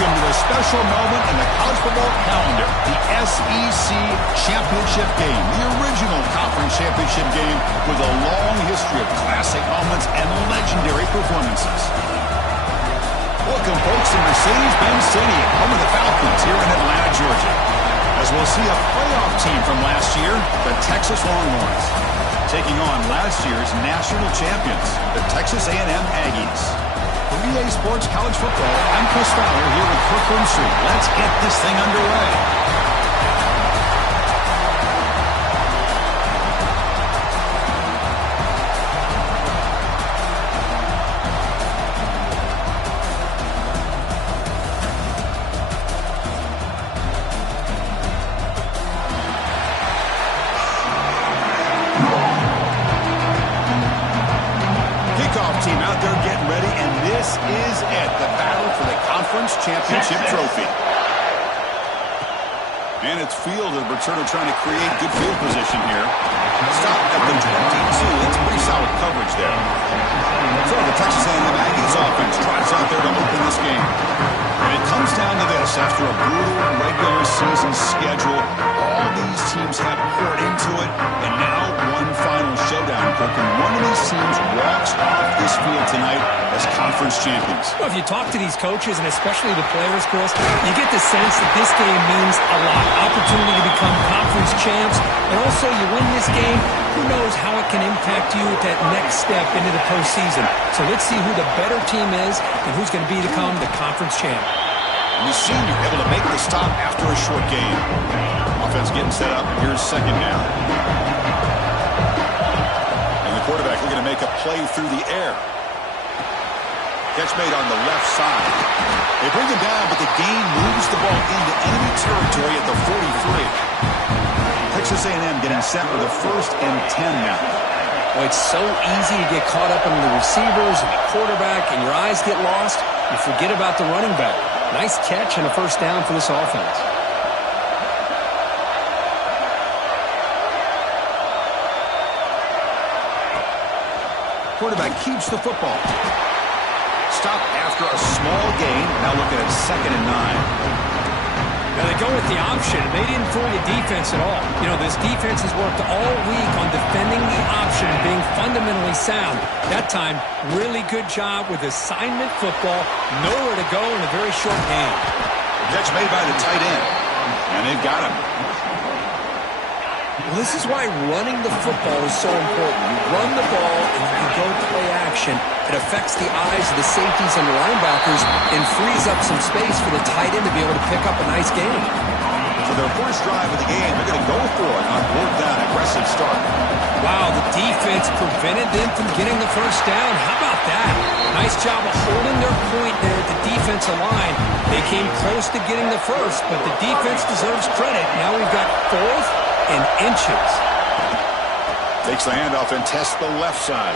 Welcome to a special moment in the college football calendar, the SEC Championship Game, the original conference championship game with a long history of classic moments and legendary performances. Welcome, folks, to Mercedes-Benz Stadium, home of the Falcons here in Atlanta, Georgia, as we'll see a playoff team from last year, the Texas Longhorns, taking on last year's national champions, the Texas A&M Aggies. For EA Sports College Football, I'm Chris Fowler here with Kirk Street. Let's get this thing underway. Team out there getting ready, and this is it, the battle for the conference championship trophy. And it's fielded. Berterno trying to create good field position here. Stop at the 22. That's pretty solid coverage there. So the Texas A&M Aggies offense tries out there to open this game. And it comes down to this. After a brutal regular season schedule, all these teams have poured into it, and now one final showdown, Kirk, and one of these teams walks off this field tonight as conference champions. Well, if you talk to these coaches, and especially the players, Chris, you get the sense that this game means a lot. Opportunity to become conference champs, and also you win this game, who knows how it can impact you at that next step into the postseason. So let's see who the better team is and who's going to become the conference champ. And the senior able to make the stop after a short game. Offense getting set up. Here's second down. And the quarterback looking to make a play through the air. Catch made on the left side. They bring him down, but the gain moves the ball into enemy territory at the 43. Texas A&M getting set with a 1st and 10 now. Well, it's so easy to get caught up in the receivers and the quarterback, and your eyes get lost. You forget about the running back. Nice catch and a 1st down for this offense. Quarterback keeps the football. Stop after a small gain. Now looking at 2nd and 9. Now they go with the option. They didn't fool the defense at all. You know, this defense has worked all week on defending the option and being fundamentally sound. That time, really good job with assignment football. Nowhere to go in a very short game. Catch made by the tight end. And they've got him. Well, this is why running the football is so important. You run the ball and you go play action. It affects the eyes of the safeties and the linebackers and frees up some space for the tight end to be able to pick up a nice game. For their first drive of the game, they're going to go for it on 4th down. Aggressive start. Wow, the defense prevented them from getting the 1st down. How about that? Nice job of holding their point there at the defensive line. They came close to getting the 1st, but the defense deserves credit. Now we've got 4th and inches. Takes the handoff and tests the left side.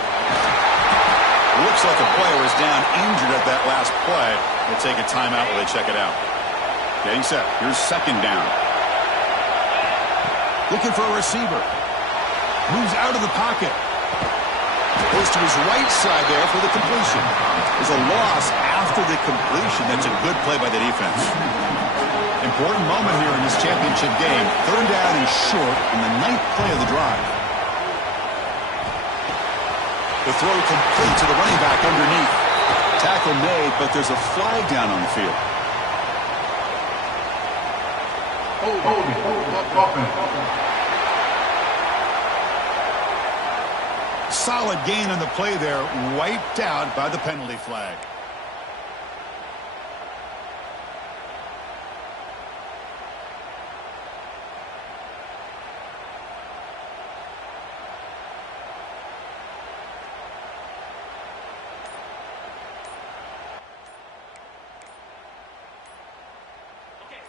Looks like a player is down injured at that last play. We'll take a timeout while they check it out. Getting set. Here's 2nd down. Looking for a receiver. Moves out of the pocket. Goes to his right side there for the completion. There's a loss after the completion. That's a good play by the defense. Important moment here in this championship game. 3rd down and short in the 9th play of the drive. The throw complete to the running back underneath. Tackle made, but there's a flag down on the field. Solid gain on the play there, wiped out by the penalty flag.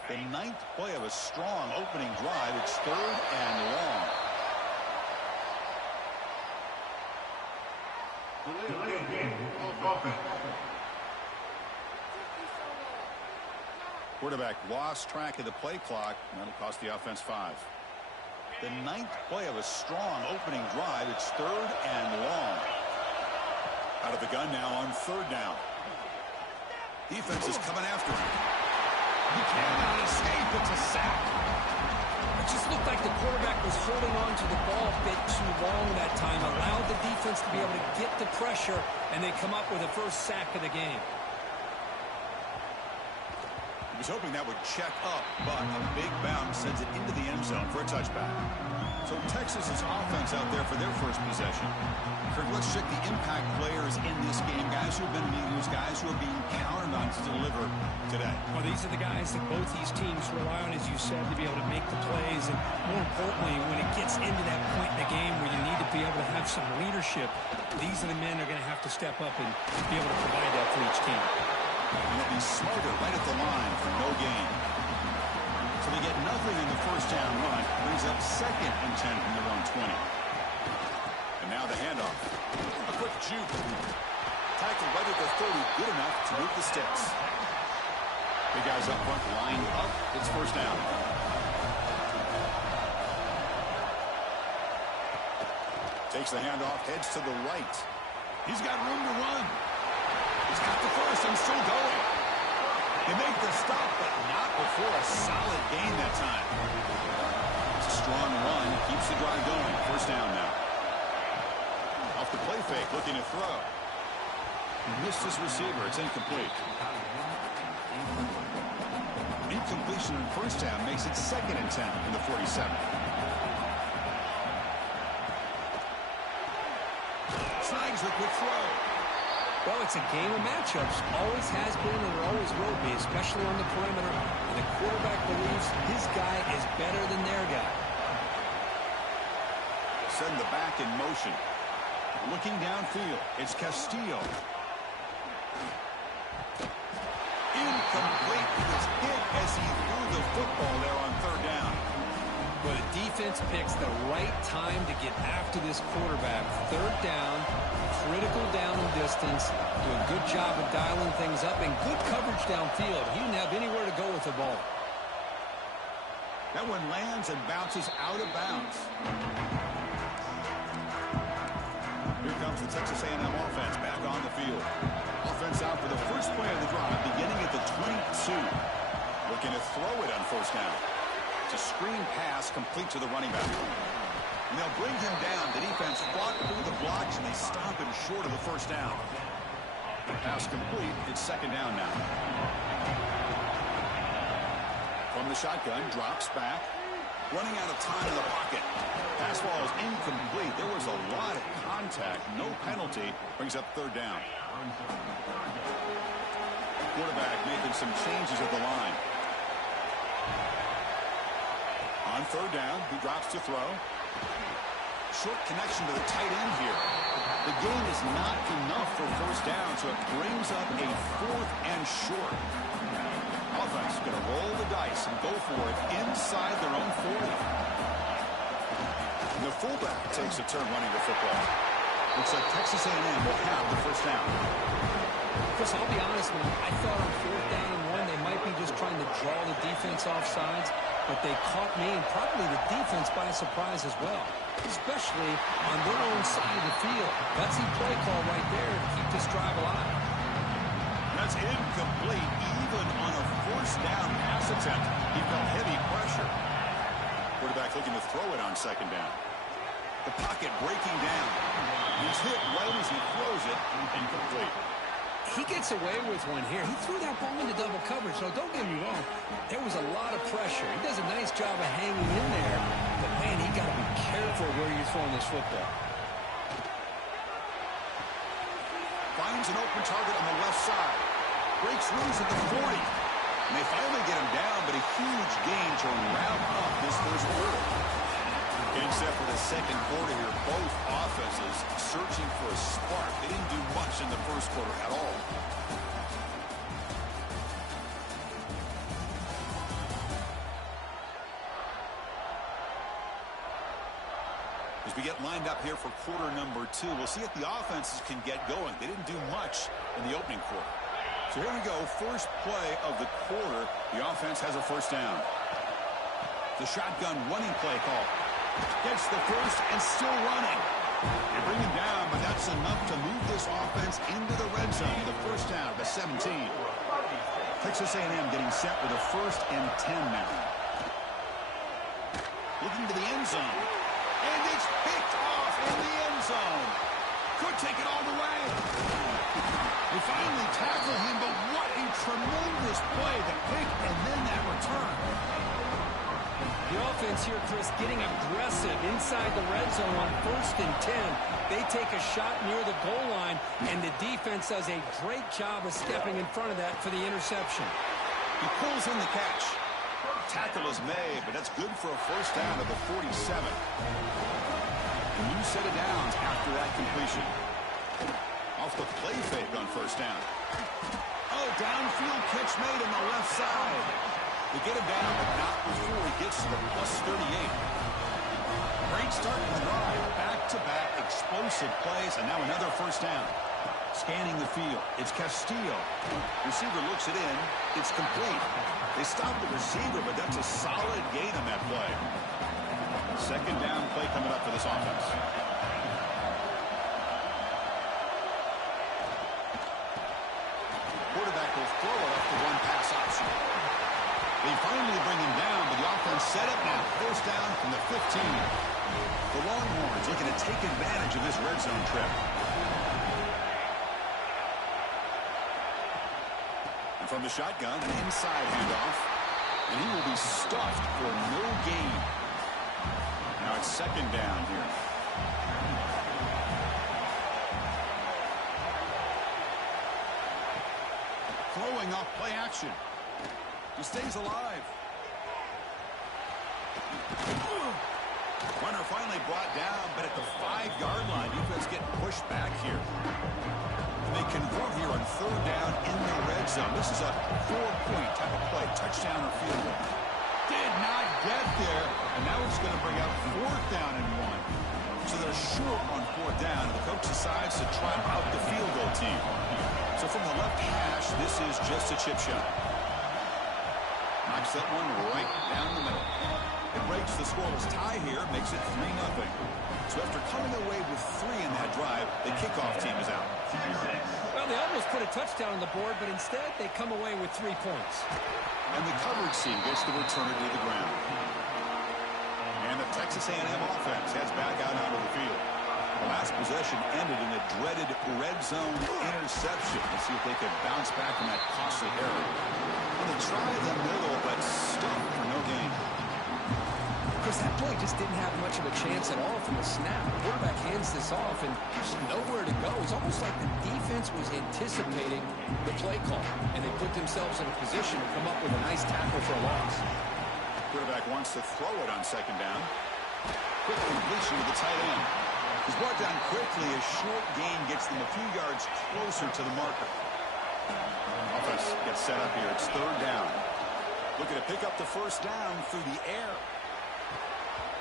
The 9th play of a strong opening drive. It's 3rd and long. Quarterback lost track of the play clock. That'll cost the offense 5. The 9th play of a strong opening drive. It's 3rd and long. Out of the gun now on 3rd down. Defense is coming after him. He cannot escape. It's a sack. It just looked like the quarterback was holding on to the ball a bit too long that time, allowed the defense to be able to get the pressure, and they come up with the first sack of the game. He was hoping that would check up, but a big bounce sends it into the end zone for a touchback. So Texas's offense out there for their first possession. Kirk, let's check the impact players in this game, guys who have been leaders, guys who are being counted on to deliver today. Well, these are the guys that both these teams rely on, as you said, to be able to make the plays. And more importantly, when it gets into that point in the game where you need to be able to have some leadership, these are the men that are going to have to step up and be able to provide that for each team. And they'll be smarter right at the line for no gain. So they get nothing in the first down run. Brings up 2nd and 10 from their own 20. And now the handoff. A quick juke. Tackle right at the 30. Good enough to move the sticks. Big guys up front lined up. It's first down. Takes the handoff. Heads to the right. He's got room to run. He's got the first and still going. They make the stop, but not before a solid gain that time. It's a strong run. Keeps the drive going. First down now. Off the play fake, looking to throw. He missed his receiver. It's incomplete. Incompletion in first down makes it 2nd and 10 from the 47. Snags the quick throw. Well, it's a game of matchups. Always has been and always will be, especially on the perimeter. And the quarterback believes his guy is better than their guy. Send the back in motion. Looking downfield, it's Castillo. Incomplete. He was hit as he threw the football there on 3rd down. But the defense picks the right time to get after this quarterback. 3rd down, critical down and distance. Do a good job of dialing things up and good coverage downfield. He didn't have anywhere to go with the ball. That one lands and bounces out of bounds. Here comes the Texas A&M offense back on the field. Offense out for the first play of the drive, beginning at the 22. Looking to throw it on first down. It's a screen pass complete to the running back. And they'll bring him down. The defense fought through the blocks, and they stop him short of the first down. Pass complete. It's 2nd down now. From the shotgun, drops back. Running out of time in the pocket. Pass ball is incomplete. There was a lot of contact. No penalty. Brings up 3rd down. Quarterback making some changes at the line. On 3rd down, he drops to throw. Short connection to the tight end here. The gain is not enough for first down, so it brings up a 4th and short. Offense going to roll the dice and go for it inside their own 40. And the fullback takes a turn running the football. Looks like Texas A&M will have the first down. Chris, I'll be honest with you. I thought on 4th down and 1, they might be just trying to draw the defense off sides, but they caught me and probably the defense by surprise as well, especially on their own side of the field. Gutsy play call right there to keep this drive alive. That's incomplete, even on a first down pass attempt. He felt heavy pressure. Quarterback looking to throw it on 2nd down. The pocket breaking down. He's hit right as he throws it. Incomplete. He gets away with one here. He threw that ball into double coverage. So don't get me wrong. There was a lot of pressure. He does a nice job of hanging in there. But, man, he got to be careful where you're throwing this football. Finds an open target on the left side. Breaks loose at the 40. And they finally get him down, but a huge gain to wrap up this first quarter. Getting set for the second quarter here. Both offenses searching for a spark. They didn't do much in the first quarter at all. As we get lined up here for quarter number 2, we'll see if the offenses can get going. They didn't do much in the opening quarter. So here we go. First play of the quarter. The offense has a first down. The shotgun running play call. Gets the first and still running. They bring him down, but that's enough to move this offense into the red zone. The first down, the 17. Texas A&M getting set with a 1st and 10 now. Looking to the end zone. And it's picked off in the end zone. Could take it all the way. They finally tackle him, but what a tremendous play. The pick and then that return. The offense here, Chris, getting aggressive inside the red zone on 1st and 10. They take a shot near the goal line, and the defense does a great job of stepping in front of that for the interception. He pulls in the catch. Tackle is made, but that's good for a 1st down at the 47. A new set of downs after that completion. Off the play fake on 1st down. Oh, downfield catch made on the left side. They get him down, but not before he gets to the +38. Great start to the drive. Back-to-back explosive plays, and now another 1st down. Scanning the field. It's Castillo. Receiver looks it in. It's complete. They stop the receiver, but that's a solid gain on that play. 2nd down play coming up for this offense. Quarterback will throw it off the one pass option. They finally bring him down, but the offense set up now. 1st down from the 15. The Longhorns looking to take advantage of this red zone trip. And from the shotgun, an inside handoff. And he will be stuffed for no gain. Now it's 2nd down here. Throwing off play action. He stays alive. Runner finally brought down, but at the 5-yard line, defense getting pushed back here. They convert here on 3rd down in the red zone. This is a 4-point type of play, touchdown or field goal. Did not get there, and now it's going to bring up 4th down and 1. So they're short on 4th down, and the coach decides to try out the field goal team. So from the left hash, this is just a chip shot. Knocks that one right down the middle. It breaks the scoreless tie here, makes it 3-0. So after coming away with 3 in that drive, the kickoff team is out. Well, they almost put a touchdown on the board, but instead they come away with 3 points. And the coverage team gets the returner to the ground. And the Texas A&M offense heads back out onto the field. The last possession ended in a dreaded red zone interception. Let's see if they can bounce back from that costly error. Well, they tried the middle, but stuffed for no gain. Because that play just didn't have much of a chance at all from the snap. The quarterback hands this off, and there's nowhere to go. It's almost like the defense was anticipating the play call, and they put themselves in a position to come up with a nice tackle for a loss. Quarterback wants to throw it on 2nd down. Quick completion to the tight end. He's brought down quickly. A short gain gets them a few yards closer to the marker. Offense gets set up here. It's 3rd down. Looking to pick up the 1st down through the air.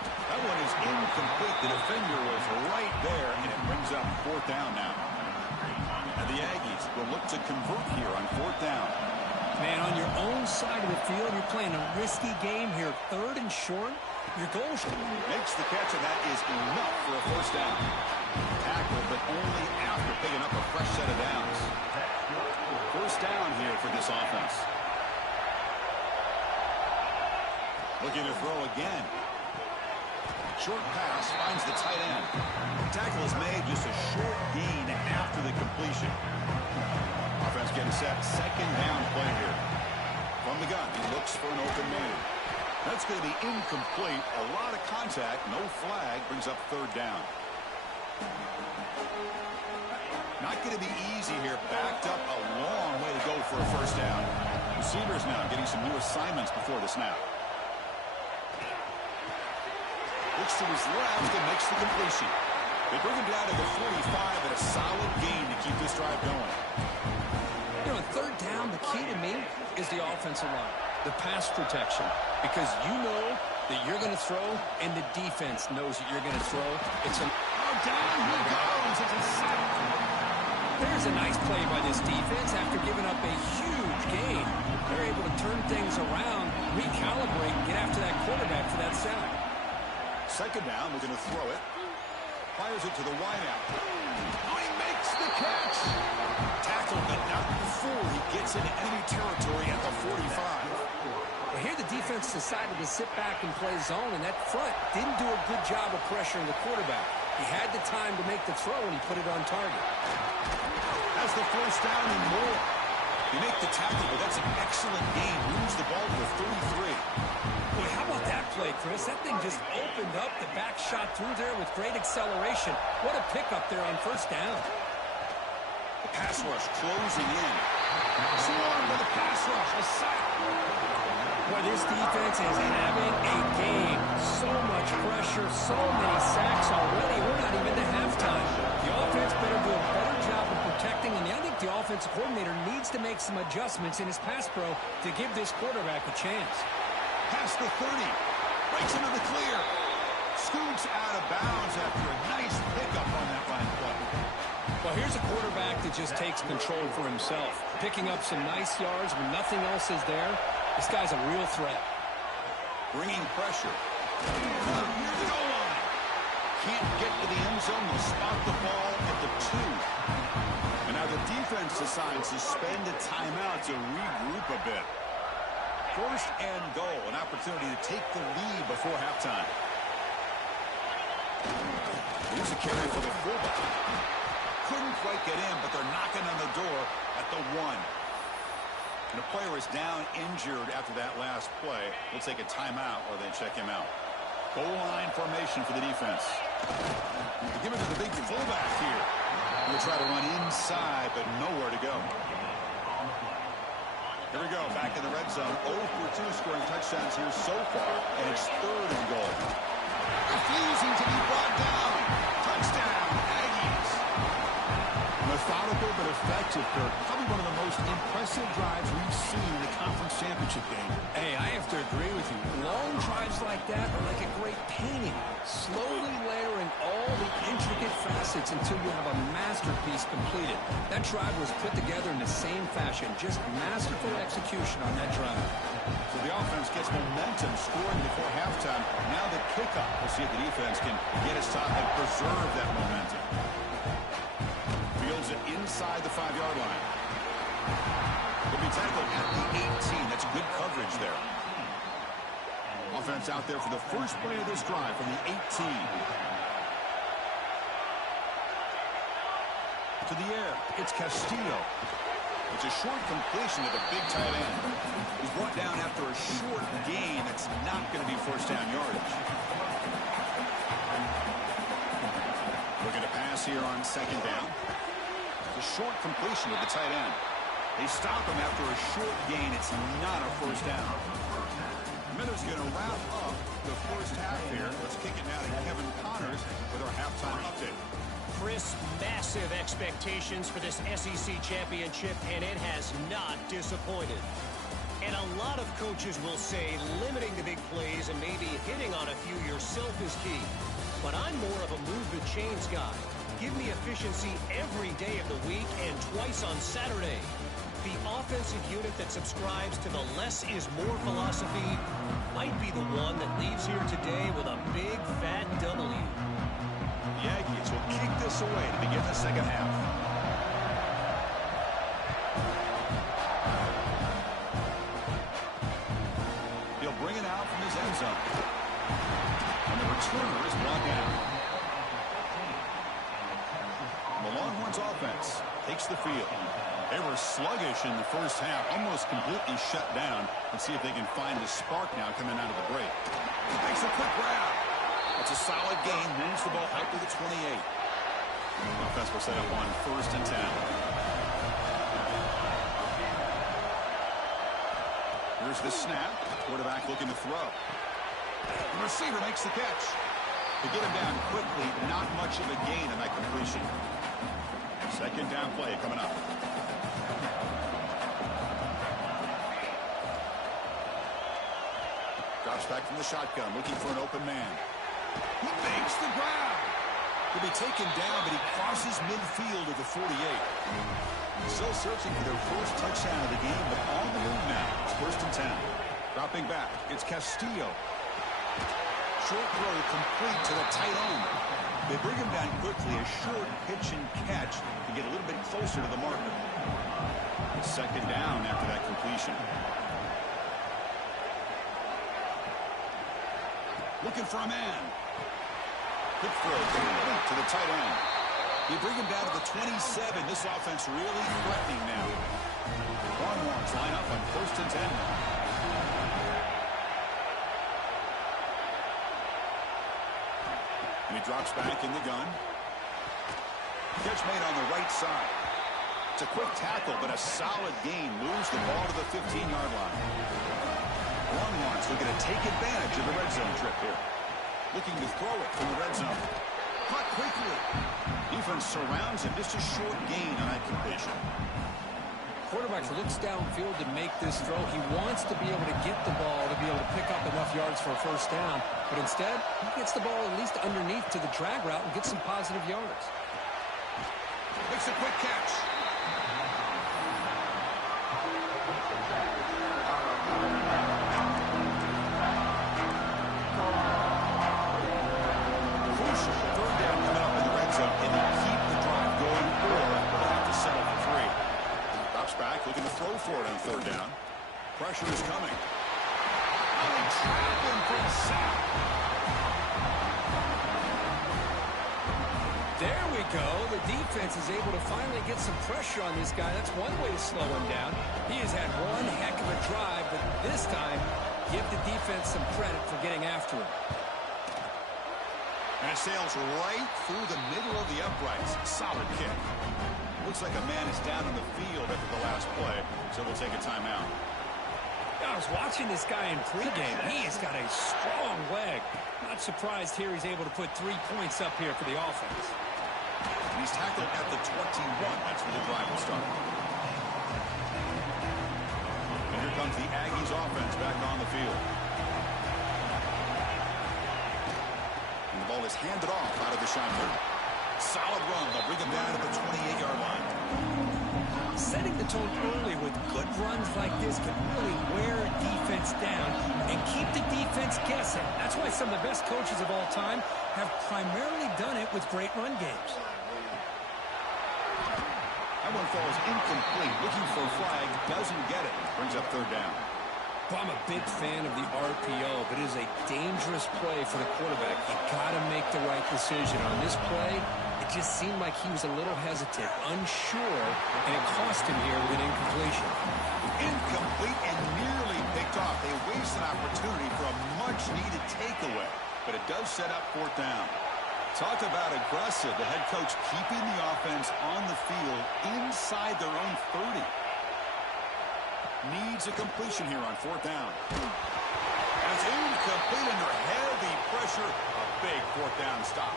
That one is incomplete. The defender was right there, and it brings up 4th down now. And the Aggies will look to convert here on 4th down. Man, on your own side of the field, you're playing a risky game here. 3rd and short. Your goal makes the catch, and that is enough for a 1st down. Tackle, but only after picking up a fresh set of downs. 1st down here for this offense. Looking to throw again. Short pass finds the tight end. The tackle is made, just a short gain after the completion. Offense getting set. 2nd down play here. From the gun, he looks for an open man. That's going to be incomplete. A lot of contact, no flag, brings up 3rd down. Not going to be easy here. Backed up a long way to go for a 1st down. Receivers now getting some new assignments before the snap. Looks to his left and makes the completion. They bring him down to the 45 at a solid gain to keep this drive going. You know, 3rd down, the key to me is the offensive line, the pass protection, because you know that you're going to throw and the defense knows that you're going to throw. It's a down he goes. It's a sack. There's a nice play by this defense after giving up a huge gain. They're able to turn things around, recalibrate, and get after that quarterback for that sack. 2nd down, we're going to throw it. Fires it to the wideout. Oh, he makes the catch. Tackle, but not before. before he gets into enemy territory at the 45. Well, here the defense decided to sit back and play zone, and that front didn't do a good job of pressuring the quarterback. He had the time to make the throw, and he put it on target. Has the first down and more. You make the tackle, but that's an excellent game. Moves the ball to the 33. Boy, how about that play, Chris? That thing just opened up. The back shot through there with great acceleration. What a pickup there on first down. The pass rush closing in. Swarmed with the pass rush. A sack. Boy, this defense is having a game. So much pressure, so many sacks already. We're not even to halftime. The offense better do a better job of protecting, and I think the offensive coordinator needs to make some adjustments in his pass pro to give this quarterback a chance. Past the 30. Breaks into the clear. Scoots out of bounds after a nice pickup on that line play. Well, here's a quarterback that just takes control for himself. Picking up some nice yards when nothing else is there. This guy's a real threat. Bringing pressure. Near the goal line. Can't get to the end zone. They'll spot the ball at the 2. And now the defense decides to spend a timeout to regroup a bit. First and goal. An opportunity to take the lead before halftime. Here's a carry for the fullback. Couldn't quite get in, but they're knocking on the door at the 1. And a player is down injured after that last play. We'll take a timeout or then check him out. Goal line formation for the defense. They give it to the big fullback here. He'll try to run inside, but nowhere to go. Here we go, back in the red zone. 0 for 2 scoring touchdowns here so far, and it's 3rd and goal. Refusing to be brought down. Touchdown, Aggies. Methodical but effective, Kirk. Probably one of the most impressive drives we've seen in the conference championship game. Hey, I have to agree with you. Long drives like that are like a great painting. Slowly layering all the intricate facets until you have a masterpiece completed. That drive was put together in the same fashion. Just masterful execution on that drive. So the offense gets momentum scoring before halftime. Now the kickoff. We'll see if the defense can get his top and preserve that momentum. Fields it inside the 5-yard line. He'll be tackled at the 18. That's good coverage there. Offense out there for the first play of this drive from the 18. To the air, it's Castillo. It's a short completion to the big tight end. He's brought down after a short gain. That's not going to be first down yardage. Looking to pass here on second down. It's a short completion to the tight end. They stop him after a short gain. It's not a first down. Miller's going to wrap up the first half here. Let's kick it now to Kevin Connors with our halftime update. Chris, massive expectations for this SEC championship, and it has not disappointed. And a lot of coaches will say limiting the big plays and maybe hitting on a few yourself is key. But I'm more of a move the chains guy. Give me efficiency every day of the week and twice on Saturday. The offensive unit that subscribes to the less is more philosophy might be the one that leaves here today with a big fat W. The Aggies will kick this away to begin the second half. He'll bring it out from his end zone. And the returner is brought down. The Longhorns offense takes the field. They were sluggish in the first half, almost completely shut down. Let's see if they can find the spark now coming out of the break. Makes a quick grab. That's a solid gain. Moves the ball out to the 28. Offense will set up on 1st and 10. Here's the snap. Quarterback looking to throw. The receiver makes the catch. To get him down quickly, not much of a gain in that completion. Second down play coming up. Drops back from the shotgun, looking for an open man. He makes the grab. He'll be taken down, but he crosses midfield at the 48. Still searching for their first touchdown of the game, but on the move now. It's 1st and 10. Dropping back, it's Castillo. Short throw complete to the tight end. They bring him down quickly, a short pitch and catch to get a little bit closer to the marker. Second down after that completion. Looking for a man. Quick throw to the tight end. You bring him down to the 27. This offense really threatening now. Longhorns line up on 1st and 10 now. And he drops back in the gun. Catch made on the right side. It's a quick tackle, but a solid gain. Moves the ball to the 15-yard line. Longhorns looking to take advantage of the red zone trip here. Looking to throw it from the red zone. Caught quickly. Defense surrounds him. Just a short gain on that completion. Quarterback looks downfield to make this throw. He wants to be able to get the ball to be able to pick up enough yards for a first down. But instead, he gets the ball at least underneath to the drag route and gets some positive yards. Makes a quick catch. Crucial. Third down coming up in the red zone. Can they keep the drive going, or will have to settle for 3? Drops back, looking to throw for it on third down. Pressure is coming. Oh, they trap him for a sack. There we go. The defense is able to finally get some pressure on this guy. That's one way to slow him down. He has had one heck of a drive, but this time, give the defense some credit for getting after him. And it sails right through the middle of the uprights. Solid kick. Looks like a man is down on the field after the last play, so we'll take a timeout. I was watching this guy in pregame. He has got a strong leg. Not surprised here he's able to put 3 points up here for the offense. And he's tackled at the 21. That's where the drive will start. And here comes the Aggies offense back on the field. And the ball is handed off out of the shotgun. Solid run. They'll bring him down to the 28-yard line. Setting the tone early with good runs like this can really wear a defense down and keep the defense guessing. That's why some of the best coaches of all time have primarily done it with great run games. That one falls incomplete. Looking for a flag. Doesn't get it. Brings up third down. Well, I'm a big fan of the RPO, but it is a dangerous play for the quarterback. You got to make the right decision. On this play, it just seemed like he was a little hesitant, unsure, and it cost him here with an incompletion. Incomplete and nearly picked off. They waste an opportunity for a much-needed takeaway, but it does set up fourth down. Talk about aggressive. The head coach keeping the offense on the field inside their own 30. Needs a completion here on fourth down. That's incomplete under heavy pressure. A big fourth down stop.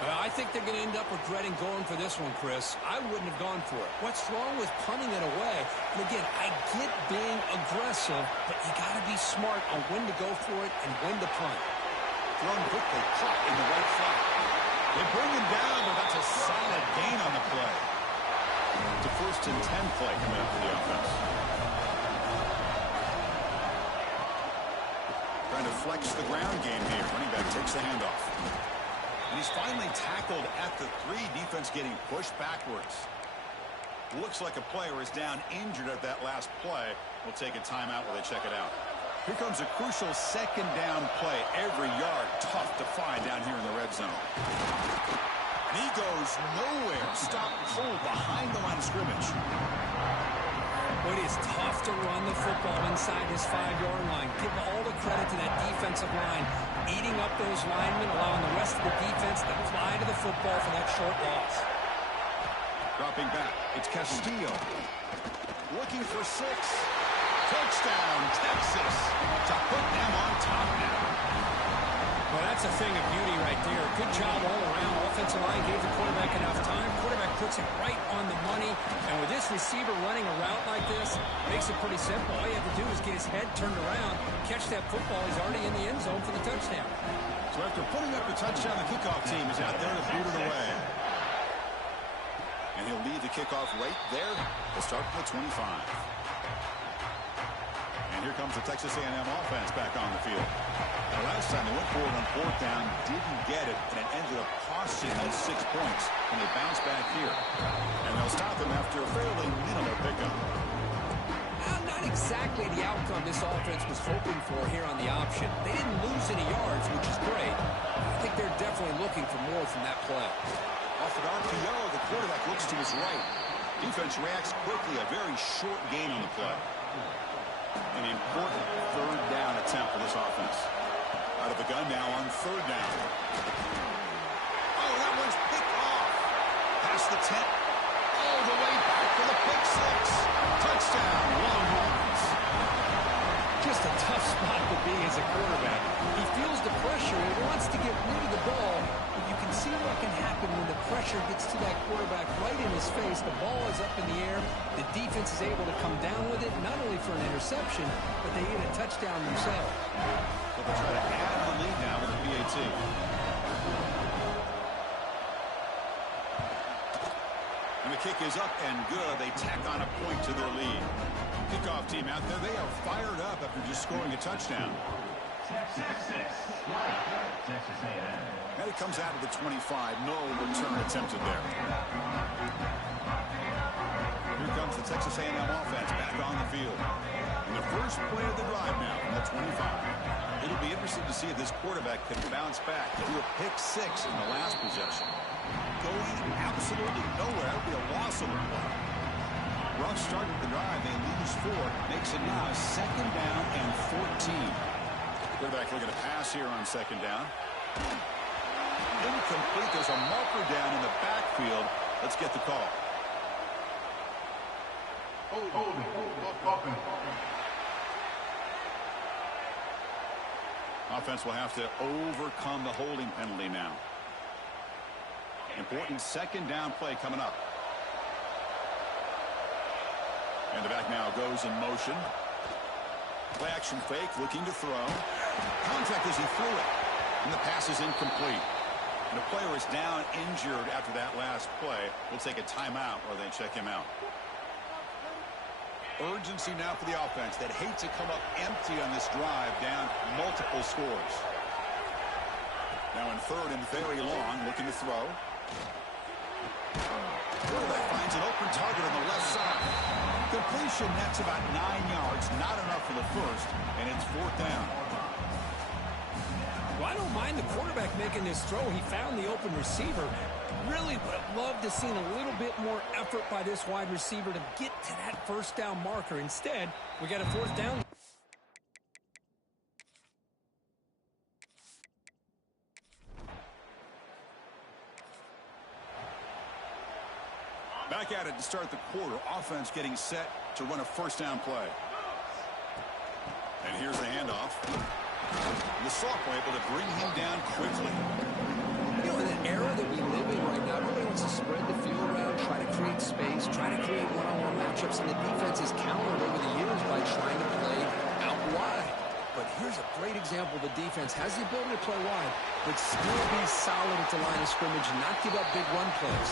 I think they're going to end up regretting going for this one, Chris. I wouldn't have gone for it. What's wrong with punting it away? And again, I get being aggressive, but you got to be smart on when to go for it and when to punt. Thrown quickly, caught in the right flat. They bring him down, but that's a solid gain on the play. It's a 1st and 10 play coming up for the offense. Trying to flex the ground game here. Running back takes the handoff. And he's finally tackled at the 3. Defense getting pushed backwards. Looks like a player is down injured at that last play. We'll take a timeout while they check it out. Here comes a crucial second down play. Every yard tough to find down here in the red zone. And he goes nowhere. Stop cold behind the line of scrimmage. It is tough to run the football inside his 5-yard line. Give all the credit to that defensive line, eating up those linemen, allowing the rest of the defense to fly to the football for that short loss. Dropping back, it's Castillo. Looking for 6. Touchdown, Texas, to put them on top now. Well, that's a thing of beauty right there. Good job all around. Offensive line gave the quarterback enough time. Quarterback puts it right on the money. And with this receiver running a route like this, makes it pretty simple. All you have to do is get his head turned around, catch that football. He's already in the end zone for the touchdown. So after putting up the touchdown, the kickoff team is out there to boot it away. And he'll lead the kickoff right there. We'll start from the 25. And here comes the Texas A&M offense back on the field. The last time they went for it on fourth down, didn't get it, and it ended up costing them 6 points. And they bounce back here. And they'll stop them after a fairly minimal pickup. Not exactly the outcome this offense was hoping for here on the option. They didn't lose any yards, which is great. I think they're definitely looking for more from that play. Off an RPO, the quarterback looks to his right. Defense reacts quickly, a very short gain on the play. An important third down attempt for this offense. Out of the gun now on third down. Oh, that one's picked off. Past the 10. All the way back for the pick six. Touchdown, Longhorns. Just a tough spot to be as a quarterback. He feels the pressure. He wants to get rid of the ball. But you can see what can happen when the pressure gets to that quarterback right in his face. The ball is up in the air. The defense is able to come down with it, not only for an interception, but they get a touchdown themselves. So they'll try to add the lead now with a PAT. And the kick is up and good. They tack on a point to their lead. Kickoff team out there. They are fired up after just scoring a touchdown. And it comes out of the 25. No return attempted there. Here comes the Texas A&M offense back on the field. And the first play of the drive now from the 25. It'll be interesting to see if this quarterback can bounce back to a pick six in the last possession. Going absolutely nowhere. It'll be a loss of the play. Rough start of the drive. They lose 4. Makes it now second down and 14. Quarterback looking to pass here on second down. Incomplete. There's a marker down in the backfield. Let's get the call. Offense will have to overcome the holding penalty now. Important second down play coming up. And the back now goes in motion. Play action fake, looking to throw. Contact as he threw it. And the pass is incomplete. And the player is down injured after that last play. We'll take a timeout while they check him out. Urgency now for the offense that hate to come up empty on this drive, down multiple scores. Now in third and very long, looking to throw. Quarterback finds an open target on the left side. Completion, that's about 9 yards, not enough for the first, and it's fourth down. Well, I don't mind the quarterback making this throw. He found the open receiver. Really would have loved to seen a little bit more effort by this wide receiver to get to that first down marker. Instead, we got a fourth down. Back at it to start the quarter. Offense getting set to run a first down play. And here's the handoff. The sophomore able to bring him down quickly. You know, in an era that we live in right now, everybody wants to spread the field around, try to create space, try to create one-on-one matchups, and the defense is countered over the years by trying to play out wide. But here's a great example. The defense has the ability to play wide, but still be solid at the line of scrimmage and not give up big run plays.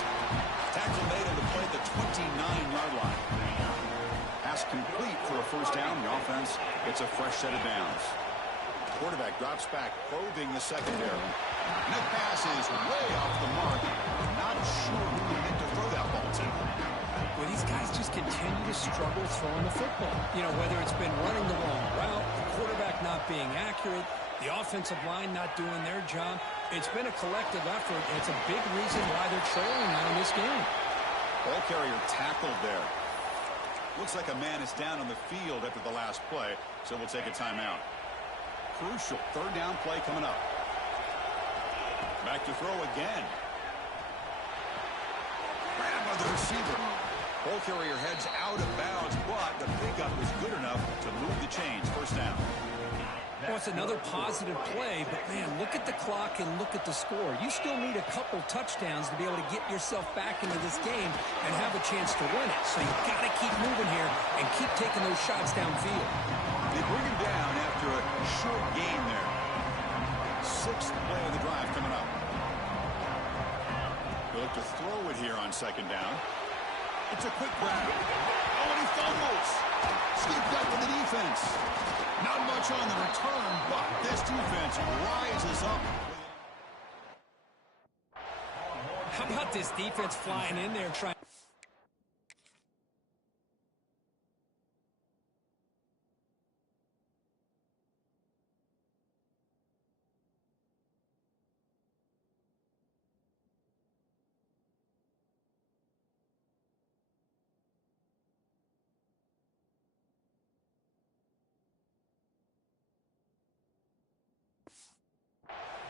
Tackle made on the play at the 29-yard line. Pass complete for a first down. The offense gets a fresh set of downs. Quarterback drops back, probing the secondary. And that pass is way off the mark. Not sure who he meant to throw that ball to. Well, these guys just continue to struggle throwing the football. You know, whether it's been running the wrong route, the quarterback not being accurate, the offensive line not doing their job. It's been a collective effort, and it's a big reason why they're trailing now in this game. Ball carrier tackled there. Looks like a man is down on the field after the last play, so we'll take a timeout. Crucial third down play coming up. Back to throw again. Grabbed by the receiver. Ball carrier heads out of bounds, but the pickup was good enough to move the chains. First down. Well, it's another positive play, but, man, look at the clock and look at the score. You still need a couple touchdowns to be able to get yourself back into this game and have a chance to win it. So you've got to keep moving here and keep taking those shots downfield. They bring him down after a short gain there. Sixth play of the drive coming up. They'll look to throw it here on second down. It's a quick grab. Oh, and he fumbles. Scooped up for the defense. Not much on the return, but this defense rises up. How about this defense flying in there trying...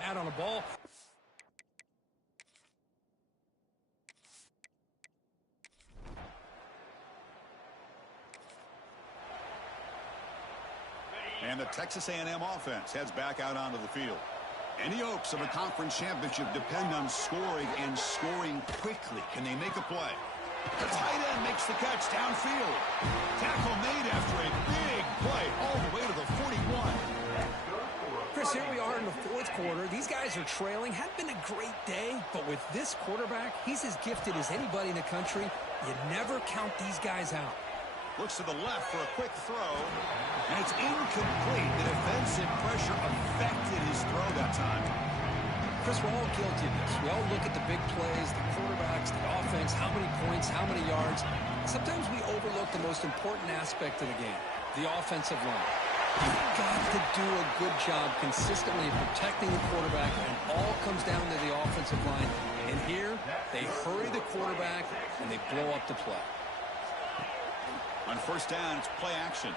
out on the ball. And the Texas A&M offense heads back out onto the field. Any hopes of a conference championship depend on scoring and scoring quickly. Can they make a play? The tight end makes the catch downfield. Tackle made after a big play all the way to the 41. Chris, here we are in the fourth quarter. These guys are trailing. Had been a great day, but with this quarterback, he's as gifted as anybody in the country. You never count these guys out. Looks to the left for a quick throw, and it's incomplete. The defensive pressure affected his throw that time. Chris, we're all guilty of this. We all look at the big plays, the quarterbacks, the offense, how many points, how many yards. Sometimes we overlook the most important aspect of the game, the offensive line. You've got to do a good job consistently protecting the quarterback, and it all comes down to the offensive line. And here, they hurry the quarterback, and they blow up the play. On first down, it's play action.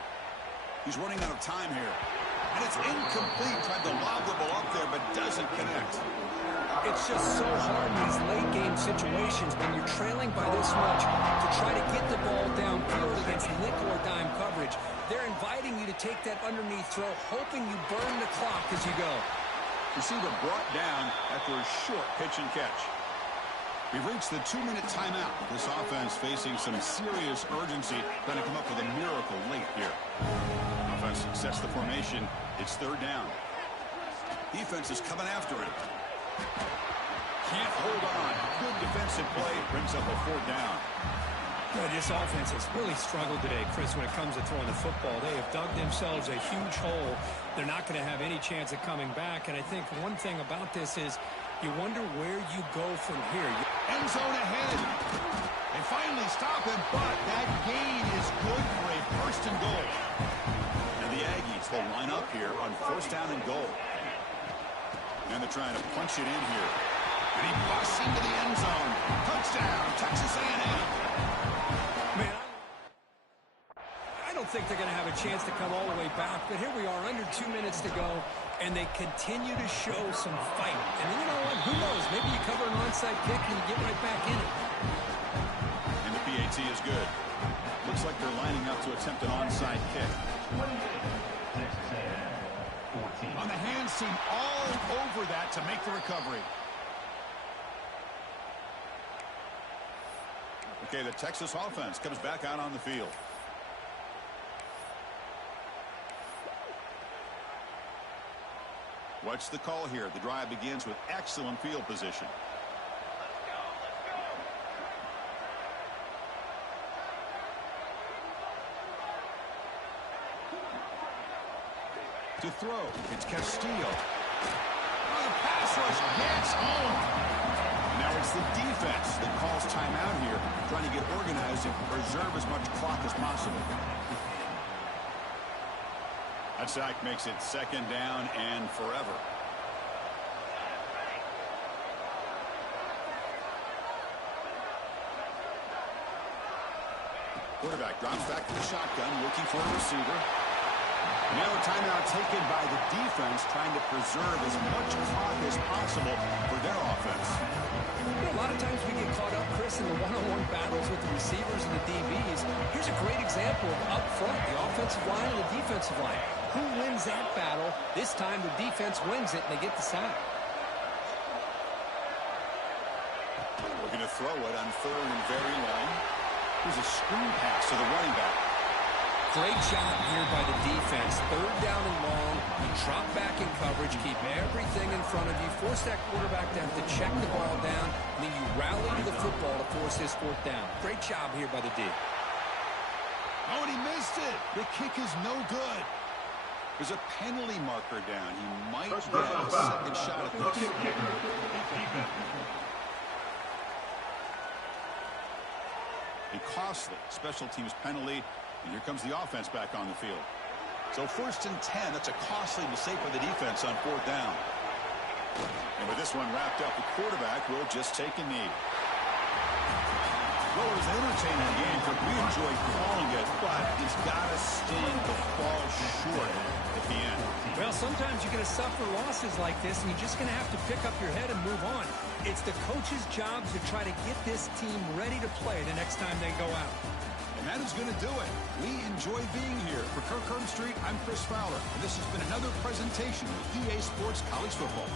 He's running out of time here. And it's incomplete. Tried to lob the ball up there, but doesn't connect. It's just so hard in these late-game situations when you're trailing by this much to try to get the ball downfield against nickel or dime coverage. They're inviting you to take that underneath throw, hoping you burn the clock as you go. Receiver brought down after a short pitch and catch. We've reached the 2-minute timeout. This offense facing some serious urgency. Going to come up with a miracle late here. Offense sets the formation. It's third down. Defense is coming after him. Can't hold on. Good defensive play. Brings up a fourth down. Yeah, this offense has really struggled today, Chris, when it comes to throwing the football. They have dug themselves a huge hole. They're not going to have any chance of coming back. And I think one thing about this is you wonder where you go from here. End zone ahead. They finally stop him, but that gain is good for a first and goal. And the Aggies will line up here on first down and goal. And they're trying to punch it in here. And he busts into the end zone. Touchdown, Texas A&M. Man, I don't think they're going to have a chance to come all the way back, but here we are, under 2 minutes to go, and they continue to show some fight. And you know what? Who knows? Maybe you cover an onside kick and you get right back in it. And the PAT is good. Looks like they're lining up to attempt an onside kick. On the hands team, all over that to make the recovery. Okay, the Texas offense comes back out on the field. What's the call here? The drive begins with excellent field position. To throw, it's Castillo. Oh, the pass rush gets home. Now it's the defense that calls timeout here, trying to get organized and preserve as much clock as possible. That sack makes it second down and forever. Quarterback drops back to the shotgun, looking for a receiver. Now a timeout taken by the defense, trying to preserve as much clock as possible for their offense. You know, a lot of times we get caught up, Chris, in the one-on-one battles with the receivers and the DBs. Here's a great example of up front, the offensive line and the defensive line. Who wins that battle? This time the defense wins it and they get the sack. Looking to throw it on third and very long. Here's a screen pass to the running back. Great job here by the defense. Third down and long. You drop back in coverage, keep everything in front of you, force that quarterback to have to check the ball down, and then you rally to the football to force this fourth down. Great job here by the D. Oh, and he missed it. The kick is no good. There's a penalty marker down. He might get a second shot at this. A costly special teams penalty, and here comes the offense back on the field. So 1st and 10, that's a costly mistake for the defense on 4th down. And with this one wrapped up, the quarterback will just take a knee. Well, it was an entertaining game, but we enjoyed calling it, but it's got to sting to fall short at the end. Well, sometimes you're going to suffer losses like this, and you're just going to have to pick up your head and move on. It's the coach's job to try to get this team ready to play the next time they go out. And that is going to do it. We enjoy being here. For Kirk Street, I'm Chris Fowler, and this has been another presentation of EA Sports College Football.